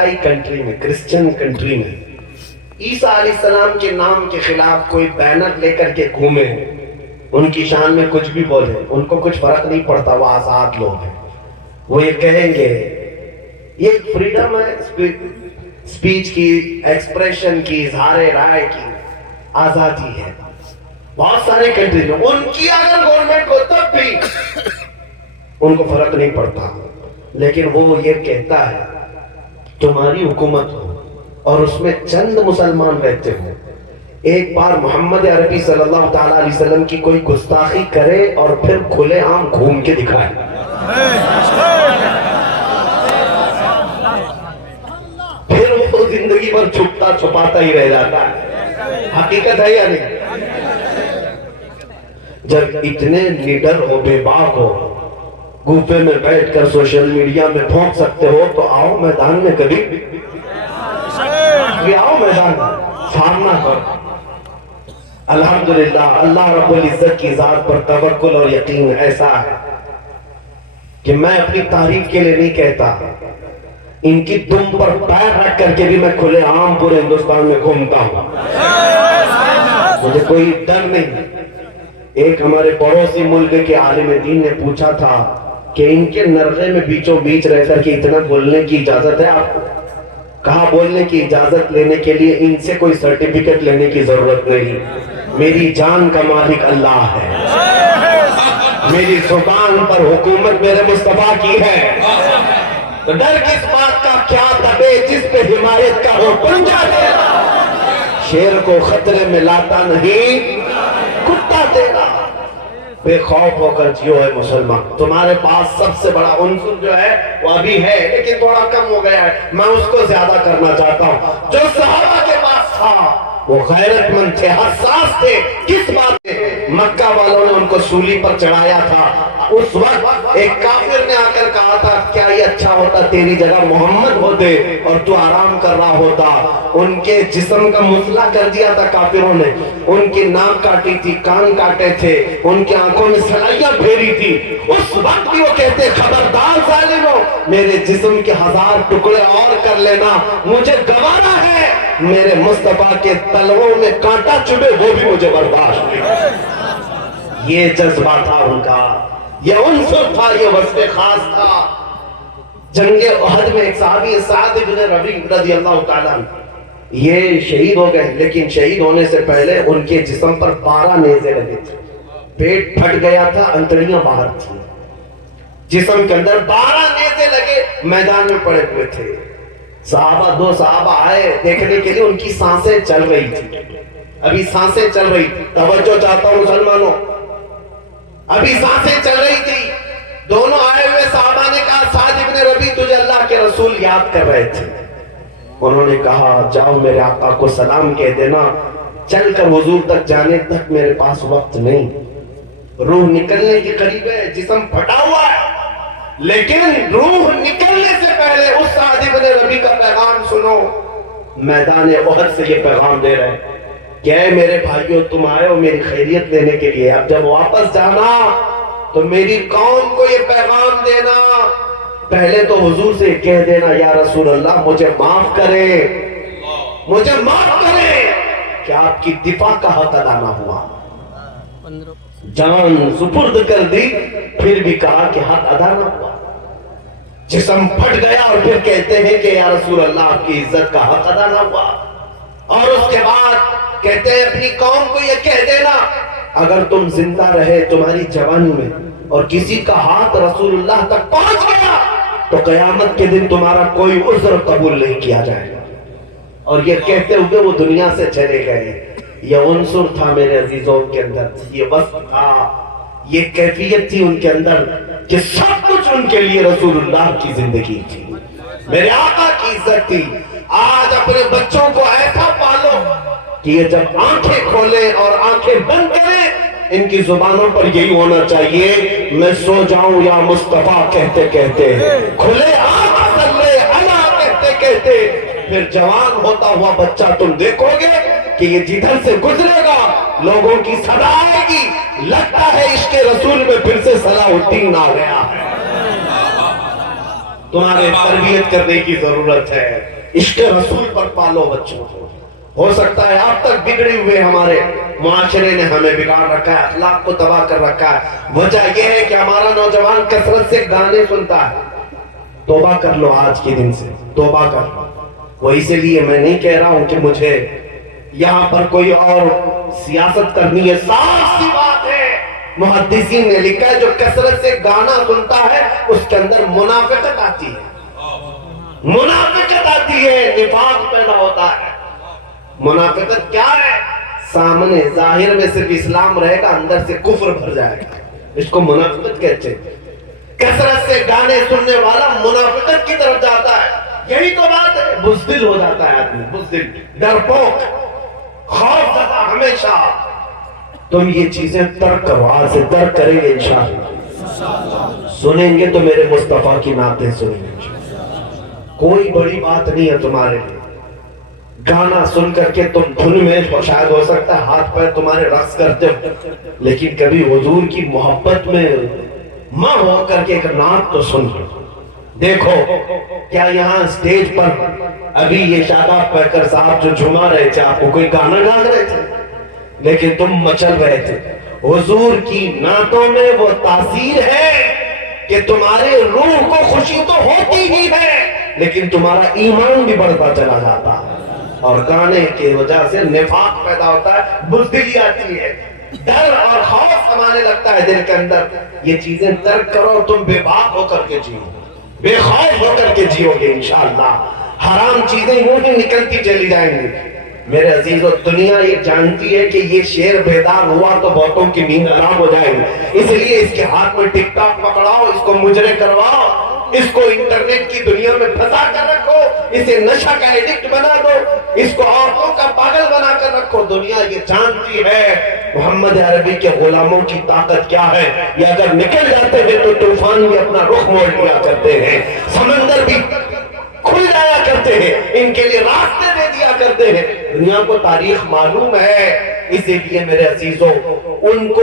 عیسائی کنٹری میں، Christian country میں عیسیٰ علیہ السلام کے نام کے خلاف کوئی بینر لے کر کے گھومے، ان کی شان میں کچھ بھی بولے، ان کو کچھ فرق نہیں پڑتا، وہ آزاد لوگ ہیں۔ وہ یہ کہیں گے، یہ فریڈم ہے اسپیچ کی، ایکسپریشن کی، اظہار رائے کی آزادی ہے بہت سارے کنٹری میں، ان کی اگر گورنمنٹ کو تب بھی ان کو فرق نہیں پڑتا۔ لیکن وہ یہ کہتا ہے تمہاری حکومت ہو اور اس میں چند مسلمان رہتے ہو، ایک بار محمد عربی صلی اللہ تعالیٰ علیہ وسلم کی کوئی گستاخی کرے اور پھر کھلے عام گھوم کے دکھائے، پھر وہ زندگی بھر چھپتا چھپاتا ہی رہ جاتا ہے۔ حقیقت ہے یا نہیں؟ جب اتنے لیڈر ہو، بے باک ہو، گوفے میں بیٹھ کر سوشل میڈیا میں پھونک سکتے ہو، تو آؤ میدان میں، کبھی آؤ میدان میں، سامنا کرو۔ الحمدللہ اللہ رب العزت کی ذات پر توکل اور یقین ایسا ہے کہ میں اپنی تعریف کے لیے نہیں کہتا، ان کی دم پر پیر رکھ کر کے بھی میں کھلے عام پورے ہندوستان میں گھومتا ہوں، مجھے کوئی ڈر نہیں۔ ایک ہمارے پڑوسی ملک کے عالم دین نے پوچھا تھا کہ ان کے نرغے میں بیچوں بیچ رہ کر کے اتنا بولنے کی اجازت ہے آپ کو؟ کہا بولنے کی اجازت لینے کے لیے ان سے کوئی سرٹیفکیٹ لینے کی ضرورت نہیں، میری جان کا مالک اللہ ہے، میری زبان پر حکومت میرے مصطفیٰ کی ہے، تو ڈر کس بات کا، کیا دبے جس پہ حمایت کا ہو پنجہ تیرا، شیر کو خطرے میں لاتا نہیں کتا تیرا، بے خوف ہو کر جیو ہے مسلمان۔ تمہارے پاس سب سے بڑا عنصر جو ہے وہ ابھی ہے لیکن تھوڑا کم ہو گیا ہے، میں اس کو زیادہ کرنا چاہتا ہوں۔ جو صحابہ کے پاس تھا وہ غیرت مند تھے، حساس تھے، کس بات سے؟ مکہ والوں نے ان کو سولی پر چڑھایا تھا، اس وقت ایک کافر نے آ کر کہا تھا کیا یہ اچھا ہوتا تیری جگہ محمد ہوتے اور تو آرام کر رہا ہوتا۔ ان کے جسم کا مسئلہ کر دیا تھا کافروں نے، ان کی ناک کاٹی تھی، کان کاٹے تھے، ان کی آنکھوں میں سلائیاں پھیری تھی، اس وقت بھی وہ کہتے خبردار ظالموں، میرے جسم کے 1000 ٹکڑے اور کر لینا، مجھے گوارا ہے، میرے مصطفیٰ کے تلووں میں کانٹا چبھے وہ بھی مجھے برداشت نہیں۔ یہ جذبہ تھا ان کا، یہ عنصر تھا، یہ وصف خاص تھا۔ جنگ احد میں ایک صحابی سعد بن ربیع رضی اللہ تعالیٰ عنہ، یہ شہید ہو گئے، لیکن شہید ہونے سے پہلے ان کے جسم پر 12 نیزے لگے تھے، پیٹ پھٹ گیا تھا، انتڑیاں باہر تھی، جسم کے اندر 12 نیزے لگے، میدان میں پڑے ہوئے تھے۔ دو صحابہ آئے دیکھنے کے لیے، ان کی سانسیں چل رہی تھی، ابھی سانسیں چل رہی تھی، توجہ چاہتا ہوں مسلمانوں، ابھی سانسیں چل رہی تھی۔ دونوں آئے ہوئے صحابہ نے کہا سعد بن ربیع تجھے اللہ کے رسول یاد کر رہے تھے۔ انہوں نے کہا جاؤ میرے آقا کو سلام کہہ دینا، چل کر حضور تک جانے تک میرے پاس وقت نہیں، روح نکلنے کی قریب ہے، جسم پھٹا ہوا ہے، لیکن روح نکلنے سے پہلے اس سعد بن ربیع کا پیغام سنو۔ میدان احد سے یہ پیغام دے رہے کہ اے میرے بھائیوں، تم آئے ہو میری خیریت لینے کے لیے، اب جب واپس جانا تو میری قوم کو یہ پیغام دینا، پہلے تو حضور سے کہہ دینا یا رسول اللہ مجھے معاف کرے، مجھے معاف کرے کہ آپ کی دفاع کا حق ادا نہ ہوا، جان سپرد کر دی، پھر بھی کہا کہ حق ادا نہ ہوا، جسم پھٹ گیا، اور پھر کہتے ہیں کہ یا رسول اللہ آپ کی عزت کا حق ادا نہ ہوا۔ اور اس کے بعد کہتے ہیں اپنی قوم کو یہ کہہ دینا اگر تم زندہ رہے تمہاری جوانی میں اور کسی کا ہاتھ رسول اللہ تک پہنچ گیا تو قیامت کے دن تمہارا کوئی عذر قبول نہیں کیا جائے گا۔ اور یہ کہتے ہوئے وہ دنیا سے چلے گئے۔ یہ عنصر تھا میرے عزیزوں کے اندر، یہ وصف تھا، یہ کیفیت تھی ان کے اندر کہ سب کچھ ان کے لیے رسول اللہ کی زندگی تھی، میرے آقا کی عزت تھی۔ آج اپنے بچوں کو ایسا پالو کہ یہ جب آنکھیں کھولیں اور آنکھیں بند کریں ان کی زبانوں پر یہی ہونا چاہیے میں سو جاؤں یا مصطفیٰ کہتے کہتے، کھلے آنکھ صلی اللہ کہتے کہتے، پھر جوان ہوتا ہوا بچہ تم دیکھو گے کہ یہ جدھر سے گزرے گا لوگوں کی صدا آئے گی، لگتا ہے عشق رسول میں پھر سے صلاح الدین آ گیا ہے۔ تمہارے تربیت کرنے کی ضرورت ہے. عشق رسول پر پالو بچوں کو. ہو سکتا ہے اب تک بگڑے ہوئے ہمارے معاشرے نے ہمیں بگاڑ رکھا ہے, اخلاق کو تباہ کر رکھا ہے. وجہ یہ ہے کہ ہمارا نوجوان کثرت سے گانے سنتا ہے. توبہ کر لو آج کے دن سے, توبہ کر لو. وہ اسی لیے میں نہیں کہہ رہا ہوں کہ مجھے یہاں پر کوئی اور سیاست کرنی ہے. صاف سی بات ہے, محدثین نے لکھا ہے جو کثرت سے گانا سنتا ہے اس کے اندر منافقت آتی ہے, منافقت آتی ہے, نفاق پیدا ہوتا ہے. منافقت کیا ہے؟ سامنے ظاہر میں صرف اسلام رہے گا, اندر سے کفر بھر جائے گا. اس کو منافقت کہتے ہیں. کثرت سے گانے سننے والا منافقت کی طرف جاتا ہے. یہی تو بات ہے, بزدل ہو جاتا ہے آدمی, بزدل, ڈرپوک, خوف زدہ ہمیشہ. تم یہ چیزیں ترک کرو, آج سے ترک کریں گے انشاءاللہ. سنیں گے تو میرے مصطفیٰ کی نعتیں سنیں گے. کوئی بڑی بات نہیں ہے تمہارے لیے. گانا سن کر کے تم دھن میں شاید ہو سکتا ہے ہاتھ پیر تمہارے رقص کرتے ہو, لیکن کبھی حضور کی محبت میں ماں ہو کر کے ایک نعت تو سن لو. دیکھو کیا یہاں سٹیج پر ابھی یہ شاداب پیکر صاحب جو جھما رہے تھے آپ کو کوئی گانا گا رہے تھے, لیکن تم مچل رہے تھے. حضور کی نعتوں میں وہ تاثیر ہے کہ تمہارے روح کو خوشی تو ہوتی ہی ہے, لیکن تمہارا ایمان بھی بڑھتا چلا جاتا ہے. اور گانے کی وجہ سے نفاق پیدا ہوتا ہے, بزدلی آتی ہے, ڈر اور خوف سمانے لگتا ہے دل کے اندر. یہ چیزیں ترک کرو, تم بے باک ہو کر کے جیو, بے خوف ہو کر کے جیو گے انشاءاللہ. حرام چیزیں یوں ہی نکلتی چلی جائیں گی. میرے عزیزو, دنیا یہ جانتی ہے کہ یہ شیر بیدار ہوا تو بہتوں کی نیند حرام ہو جائے گی, اس لیے اس کے ہاتھ میں ٹک ٹاک پکڑاؤ, اس کو مجرے کرواؤ, اس کو انٹرنیٹ کی دنیا میں پھنسا کر رکھو, اسے نشہ کا ایڈکٹ بنا دو, اس کو عورتوں کا پاگل بنا کر رکھو. دنیا یہ جانتی ہے محمد عربی کے غلاموں کی طاقت کیا ہے. یہ اگر نکل جاتے ہیں تو طوفان بھی اپنا رخ موڑ لیا کرتے ہیں, سمندر بھی کھل جایا کرتے ہیں, ان کے لیے راستے دے دیا کرتے ہیں. دنیا کو تاریخ معلوم ہے. اسی لیے میرے عزیزوں, ان کو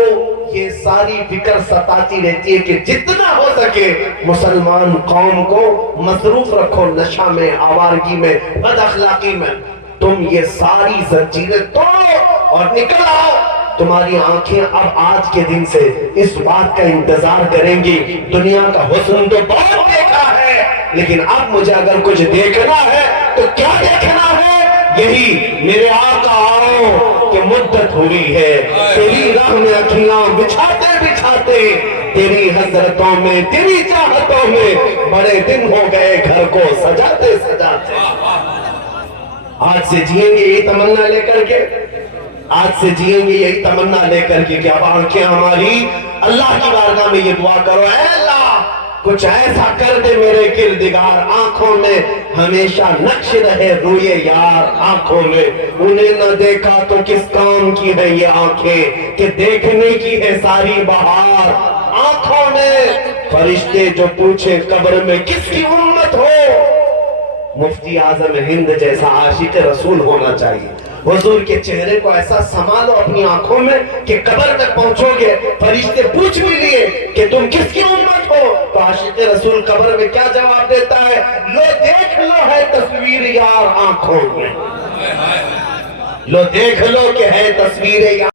یہ ساری فکر ستاتی رہتی ہے کہ جتنا ہو سکے مسلمان قوم کو مصروف رکھو نشہ میں, آوارگی میں, بد اخلاقی میں. تم یہ ساری زنجیریں توڑو اور نکل آؤ. تمہاری آنکھیں اب آج کے دن سے اس بات کا انتظار کریں گی, دنیا کا حسن تو بہت دیکھا ہے, لیکن اب مجھے اگر کچھ دیکھنا ہے تو کیا دیکھنا ہے؟ یہی میرے آقا آؤ کہ مدت ہوئی ہے تیری راہ میں اکھیاں بچھاتے بچھاتے, تیری حضرتوں میں, تیری چاہتوں میں بڑے دن ہو گئے گھر کو سجاتے سجاتے. آج سے جئیں گے یہی تمنا لے کر کے, آج سے جئیں گے یہی تمنا لے کر کے کہ اب آنکھیں ہماری اللہ کی بارگاہ میں یہ دعا کرو, اے اللہ کچھ ایسا کر دے میرے کردگار, آنکھوں میں ہمیشہ نقش رہے روئے یار. آنکھوں میں انہیں نہ دیکھا تو کس کام کی ہے یہ آنکھیں کہ دیکھنے کی ہے ساری بہار. آنکھوں میں فرشتے جو پوچھے قبر میں کس کی امت ہو, مفتی اعظم ہند جیسا عاشق رسول ہونا چاہیے. حضور کے چہرے کو ایسا سنبھالو اپنی آنکھوں میں کہ قبر میں پہنچو گے فرشتے پوچھ بھی لیے کہ تم کس کی امت ہو, تو عاشق رسول قبر میں کیا جواب دیتا ہے؟ لو دیکھ لو ہے تصویر یار آنکھوں میں, لو دیکھ لو کہ ہے تصویر یار.